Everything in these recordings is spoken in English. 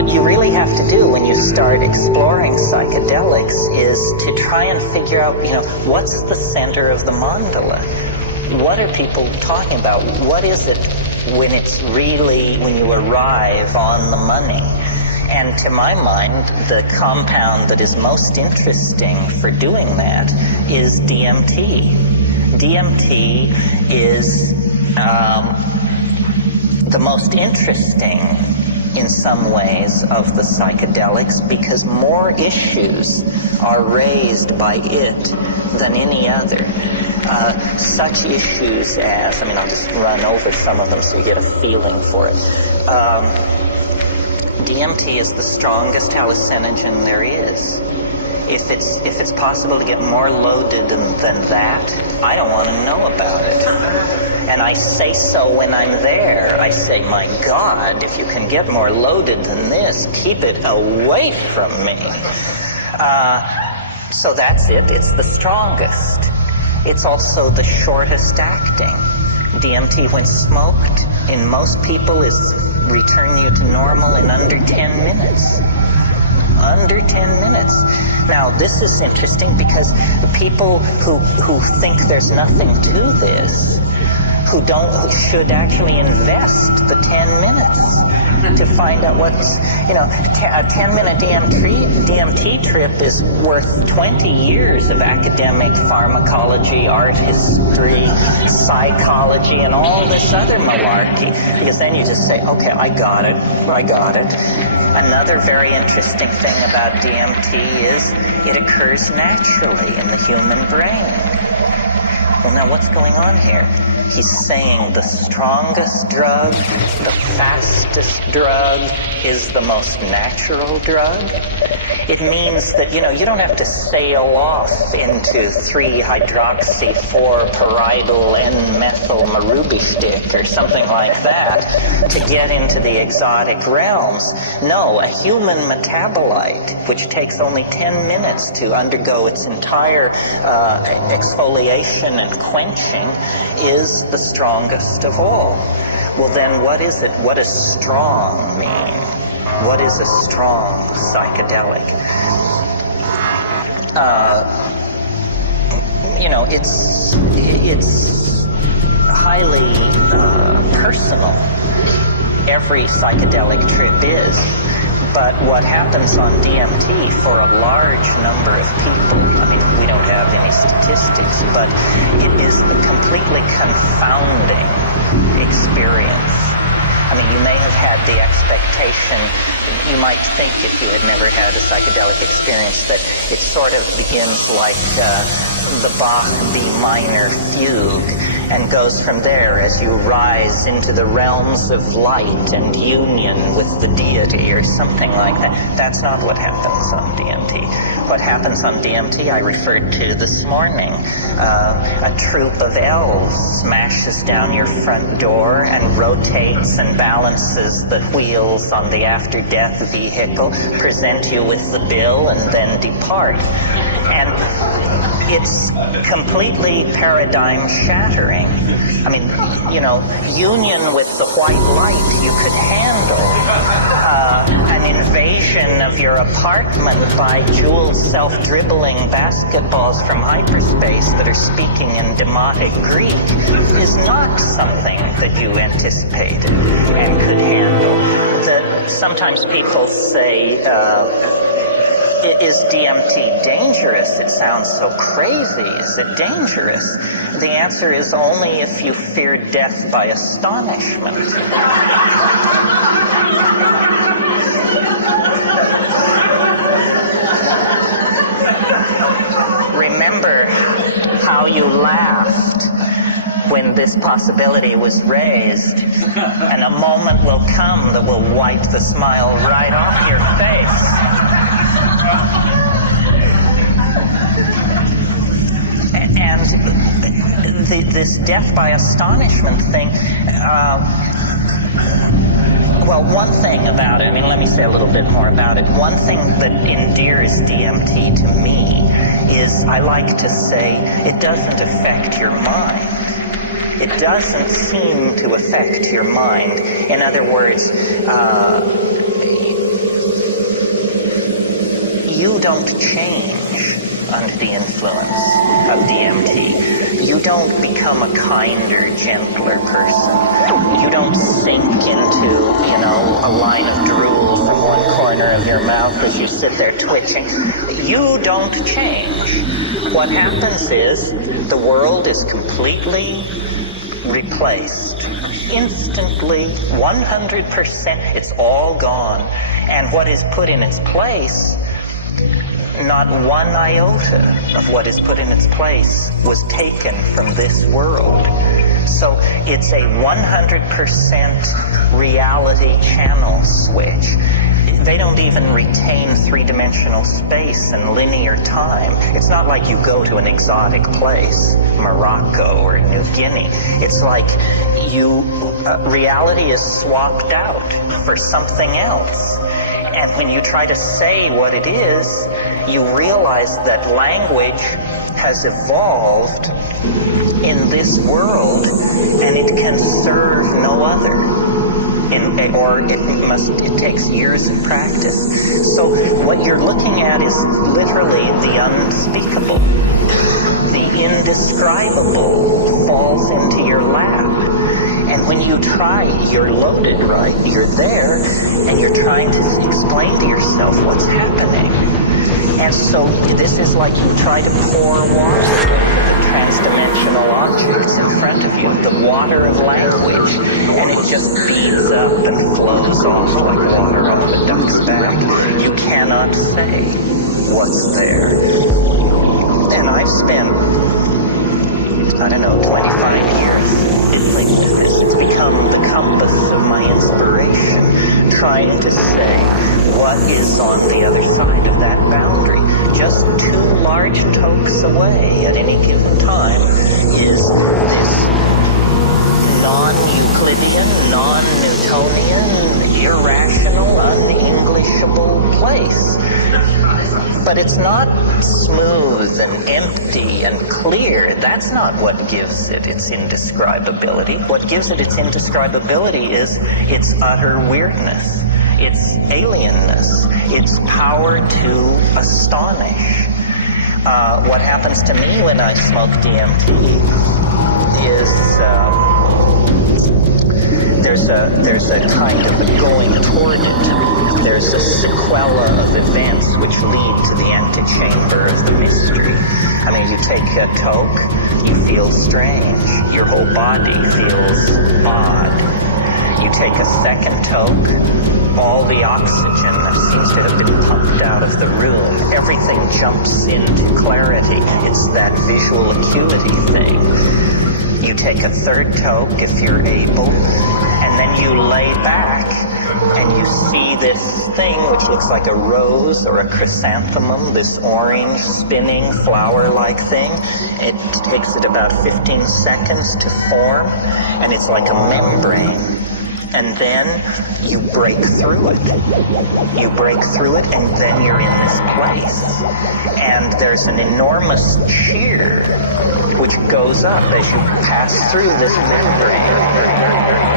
what you really have to do when you start exploring psychedelics is to try and figure out, what's the center of the mandala? What are people talking about? What is it when you arrive on the money? And to my mind, the compound that is most interesting for doing that is DMT. DMT is the most interesting in some ways of the psychedelics because more issues are raised by it than any other. Such issues as, I'll just run over some of them so you get a feeling for it. DMT is the strongest hallucinogen there is. If it's possible to get more loaded than that, I don't want to know about it. And I say so when I'm there. I say, my God, if you can get more loaded than this, keep it away from me. So that's it. It's the strongest. It's also the shortest acting. DMT, when smoked, in most people return you to normal in under 10 minutes. Under 10 minutes. Now, this is interesting because the people who think there's nothing to this, who should actually invest the 10 minutes to find out what's, a 10-minute DMT trip is worth 20 years of academic pharmacology, art history, psychology, and all this other malarkey, because then you just say, okay, I got it. Another very interesting thing about DMT is it occurs naturally in the human brain. Well, now what's going on here? He's saying the strongest drug, the fastest drug, is the most natural drug. It means that, you don't have to sail off into 3-hydroxy-4-pyridyl N-methyl marubishtik or something like that to get into the exotic realms. No, a human metabolite, which takes only 10 minutes to undergo its entire exfoliation and quenching, is the strongest of all. Well, then what is it? What does strong mean? What is a strong psychedelic? It's highly personal. Every psychedelic trip is. But what happens on DMT for a large number of people, we don't have any statistics, but it is a completely confounding experience. You may have had the expectation, you might think if you had never had a psychedelic experience, that it sort of begins like the Bach B minor fugue, and goes from there as you rise into the realms of light and union with the deity or something like that. That's not what happens on DMT. What happens on DMT I referred to this morning. A troop of elves smashes down your front door and rotates and balances the wheels on the after-death vehicle, present you with the bill, and then depart. And it's completely paradigm shattering. Union with the white light you could handle. An invasion of your apartment by jewel self-dribbling basketballs from hyperspace that are speaking in demotic Greek is not something that you anticipated and could handle. Sometimes people say, is DMT dangerous? It sounds so crazy. Is it dangerous? The answer is only if you fear death by astonishment. Remember how you laughed when this possibility was raised, and a moment will come that will wipe the smile right off your face. And this death by astonishment thing, one thing about it, let me say a little bit more about it. One thing that endears DMT to me is, I like to say, it doesn't affect your mind. It doesn't seem to affect your mind. In other words, don't change under the influence of DMT. You don't become a kinder, gentler person. You don't sink into, a line of drool from one corner of your mouth as you sit there twitching. You don't change. What happens is the world is completely replaced. Instantly, 100%, it's all gone. And what is put in its place, not one iota of what is put in its place was taken from this world. So it's a 100% reality channel switch. They don't even retain three-dimensional space and linear time. It's not like you go to an exotic place, Morocco or New Guinea. It's like reality is swapped out for something else. And when you try to say what it is, you realize that language has evolved in this world and it can serve no other. It takes years of practice. So what you're looking at is literally the unspeakable. The indescribable falls into your lap. And when you try, you're loaded, right? You're there, and you're trying to explain to yourself what's happening. And so this is like you try to pour water into the transdimensional objects in front of you, the water of language, and it just beads up and flows off like water off a duck's back. You cannot say what's there. And I've spent, 25 years fiddling with this. It's become the compass of my inspiration, trying to say what is on the other side of that boundary. Just 2 large tokes away at any given time is this non-Euclidean, non-Newtonian, irrational, un-Englishable place. But it's not smooth and empty and clear. That's not what gives it its indescribability. What gives it its indescribability is its utter weirdness, its alienness, its power to astonish. What happens to me when I smoke DMT is there's a kind of a going toward it. There's a sequela of events which lead to the antechamber of the mystery. I mean, you take a toke, you feel strange. Your whole body feels odd. You take a second toke, all the oxygen that seems to have been pumped out of the room, everything jumps into clarity. It's that visual acuity thing. You take a third toke if you're able, and then you lay back and you see this thing which looks like a rose or a chrysanthemum, this orange spinning flower-like thing. It takes it about 15 seconds to form, and it's like a membrane. And then you break through it. You break through it, and then you're in this place. And there's an enormous cheer which goes up as you pass through this membrane.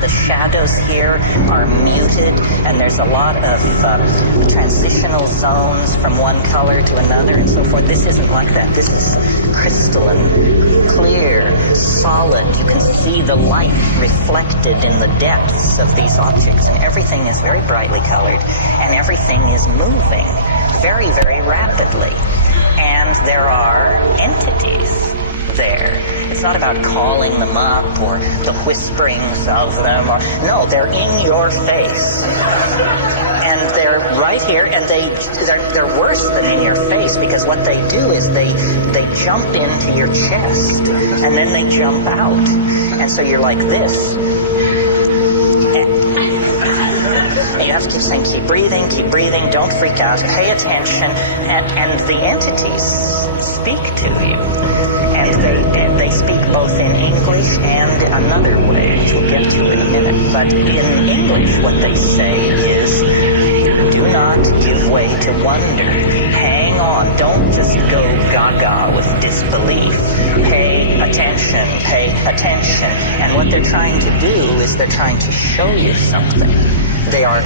The shadows here are muted, and there's a lot of transitional zones from one color to another and so forth. This isn't like that. This is crystalline, clear, solid. You can see the light reflected in the depths of these objects, and everything is very brightly colored, and everything is moving very, very rapidly. And there are entities there. It's not about calling them up or the whisperings of them. No, they're in your face. And they're right here, and they're worse than in your face, because what they do is they jump into your chest, and then they jump out. And so you're like this. And you have to keep saying, keep breathing, don't freak out, pay attention, and the entities speak to you. And they speak both in English and another way, which we'll get to in a minute. But in English, what they say is, do not give way to wonder. Hang on. Don't just go gaga with disbelief. Pay attention. And what they're trying to do is they're trying to show you something. They are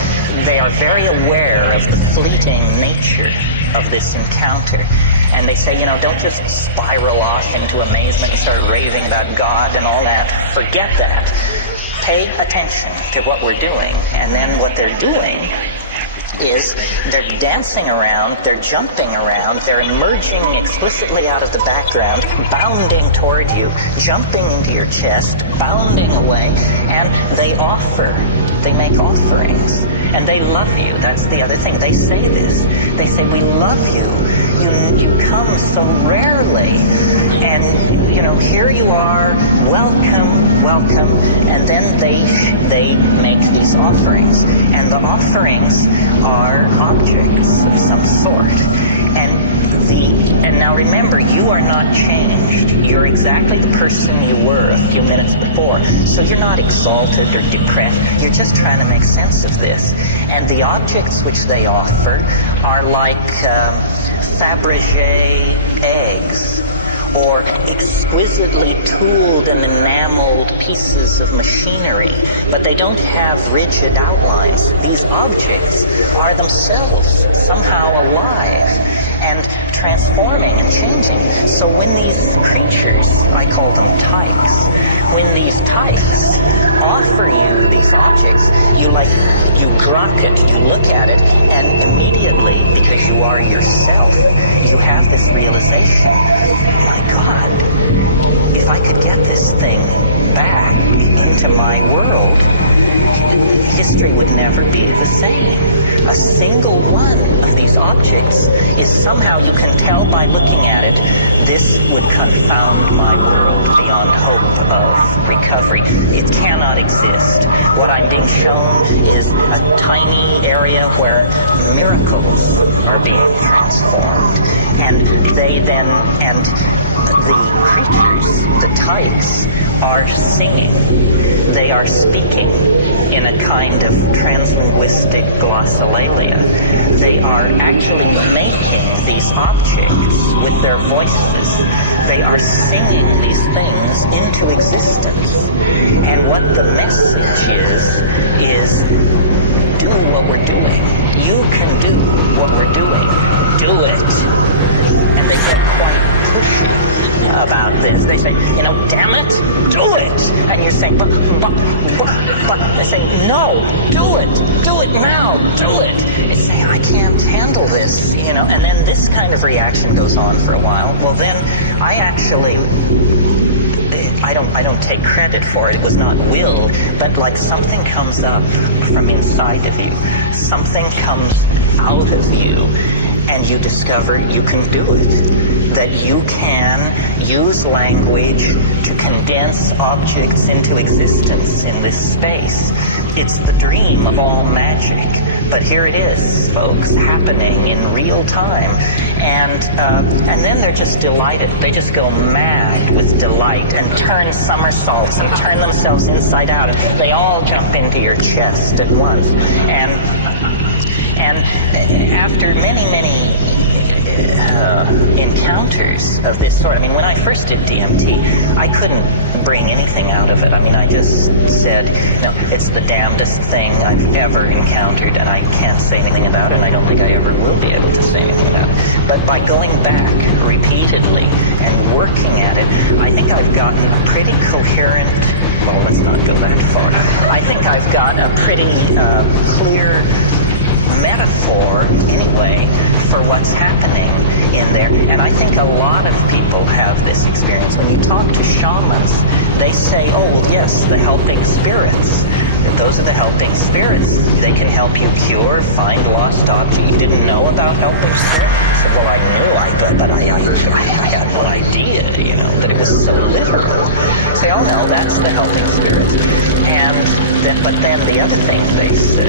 very aware of the fleeting nature of this encounter. And they say, don't just spiral off into amazement and start raving about God and all that. Forget that. Pay attention to what we're doing. And then what they're doing is they're dancing around, they're jumping around, they're emerging explicitly out of the background, bounding toward you, jumping into your chest, bounding away, and they make offerings. And they love you. That's the other thing. They say this. They say, we love you. You come so rarely. And, here you are. Welcome. And then they make these offerings. And the offerings are objects of some sort. And now remember, you are not changed. You're exactly the person you were a few minutes before. So you're not exalted or depressed. You're just trying to make sense of this. And the objects which they offer are like Fabergé eggs, or exquisitely tooled and enameled pieces of machinery, but they don't have rigid outlines. These objects are themselves somehow alive and transforming and changing. So when these creatures, I call them tykes, when these tykes offer you these objects, you grok it, you look at it, and immediately, because you are yourself, you have this realization, my God, if I could get this thing back into my world, history would never be the same. A single one of these objects is somehow, you can tell by looking at it, this would confound my world beyond hope of recovery. It cannot exist. What I'm being shown is a tiny area where miracles are being transformed. And the creatures, the tykes, are singing. They are speaking in a kind of translinguistic glossolalia. They are actually making these objects with their voices. They are singing these things into existence. And what the message is do what we're doing. You can do what we're doing. Do it. And they get quite pushy about this. They say, damn it, do it. And you're saying, but they're saying, no, do it now, do it. They say, I can't handle this, and then this kind of reaction goes on for a while. Well, then I don't take credit for it. It was not will, but like something comes up from inside of you. Something comes out of you, and you discover you can do it. That you can use language to condense objects into existence in this space. It's the dream of all magic. But here it is, folks, happening in real time. And then they're just delighted. They just go mad with delight and turn somersaults and turn themselves inside out. And they all jump into your chest at once. And after many encounters of this sort. I mean, when I first did DMT, I couldn't bring anything out of it. I mean, I just said, no, it's the damnedest thing I've ever encountered, and I can't say anything about it, and I don't think I ever will be able to say anything about it. But by going back repeatedly and working at it, I think I've gotten a pretty coherent, well, let's not go that far. I think I've got a pretty clear metaphor, anyway, for what's happening in there. And I think a lot of people have this experience. When you talk to shamans, they say, oh, well, yes, the helping spirits. Those are the helping spirits. They can help you cure, find lost objects. You didn't know about helping spirits? I said, well, I knew, but I had no idea, that it was so literal. Say, oh, no, that's the helping spirits. But then the other thing they say,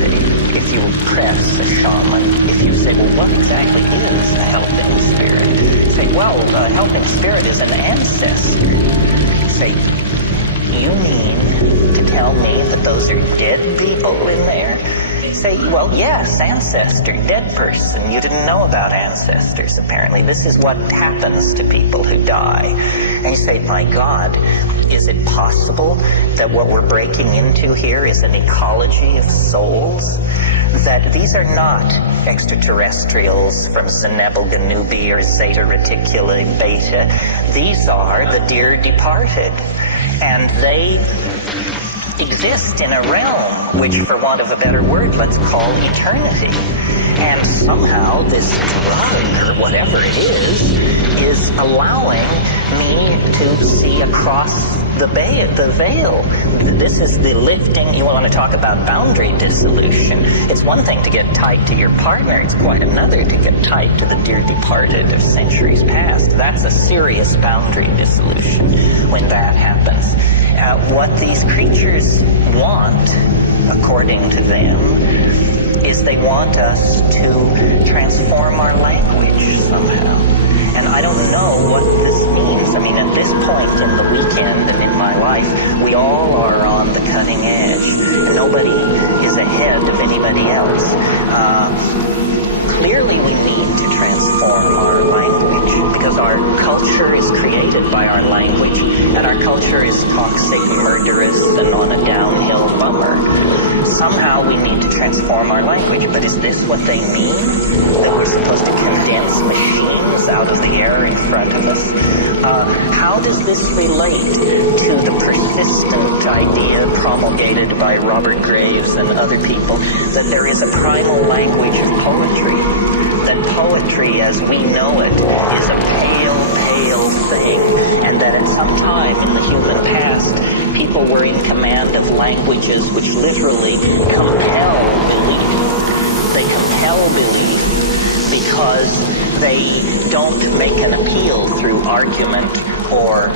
if you press a shaman, if you say, well, what exactly is a helping spirit? Say, well, a helping spirit is an ancestor. Say, you mean to tell me that those are dead people in there? Say, well, yes, ancestor, dead person. You didn't know about ancestors, apparently. This is what happens to people who die. And you say, my God, is it possible that what we're breaking into here is an ecology of souls? That these are not extraterrestrials from Zenebel Ganubi or Zeta Reticuli Beta. These are the dear departed. And they exist in a realm which, for want of a better word, let's call eternity. And somehow this drug, or whatever it is allowing me to see across the veil. This is the lifting. You want to talk about boundary dissolution. It's one thing to get tight to your partner. It's quite another to get tight to the dear departed of centuries past. That's a serious boundary dissolution when that happens. What these creatures want, according to them, is they want us to transform our language somehow. And I don't know what this means. I mean, at this point in the weekend and in my life, we all are on the cutting edge. Nobody is ahead of anybody else. Clearly, we need to transform our language because our culture is created by our language, and our culture is toxic, murderous, and on a downhill bummer. Somehow we need to transform our language, but is this what they mean? That we're supposed to condense machines out of the air in front of us? How does this relate to the persistent idea promulgated by Robert Graves and other people that there is a primal language of poetry? That poetry as we know it is a pale, pale thing, and that at some time in the human past, people were in command of languages which literally compel belief. They compel belief because they don't make an appeal through argument or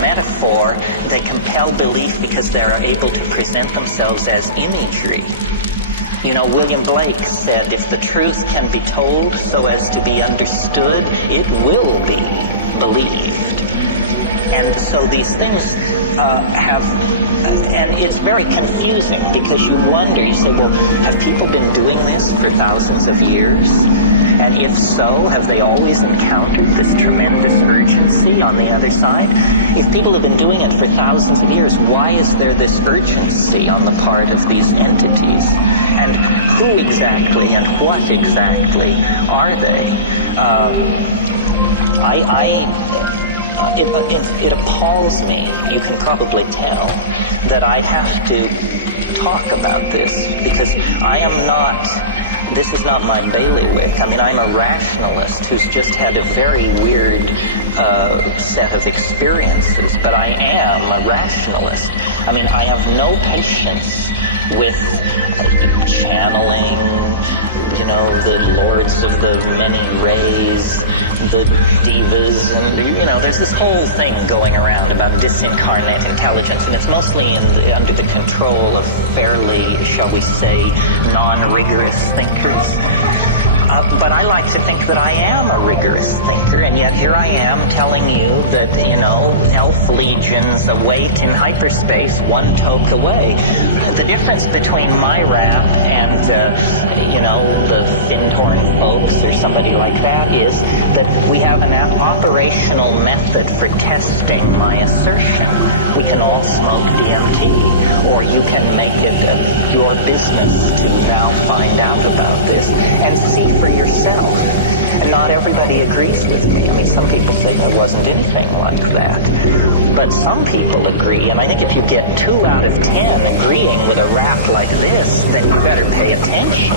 metaphor. They compel belief because they are able to present themselves as imagery. William Blake said, if the truth can be told so as to be understood, it will be believed. And so these things and it's very confusing because you wonder, you say, well, have people been doing this for thousands of years? And if so, have they always encountered this tremendous urgency on the other side? If people have been doing it for thousands of years, why is there this urgency on the part of these entities? And who exactly and what exactly are they? It appalls me, you can probably tell, that I have to talk about this because this is not my bailiwick. I mean, I'm a rationalist who's just had a very weird set of experiences, but I am a rationalist. I mean, I have no patience with channeling, the lords of the many rays, the divas, and, there's this whole thing going around about disincarnate intelligence, and it's mostly under the control of fairly, shall we say, non-rigorous thinkers. But I like to think that I am a rigorous thinker, and yet here I am telling you that, elf legions await in hyperspace, one toke away. The difference between my rap and, the Findhorn folks or somebody like that is that we have an operational method for testing my assertion. We can all smoke DMT, or you can make it your business to now find out about this and see for yourself. And not everybody agrees with me. I mean, some people say there wasn't anything like that. But some people agree, and I think if you get 2 out of 10 agreeing with a rap like this, then you better pay attention.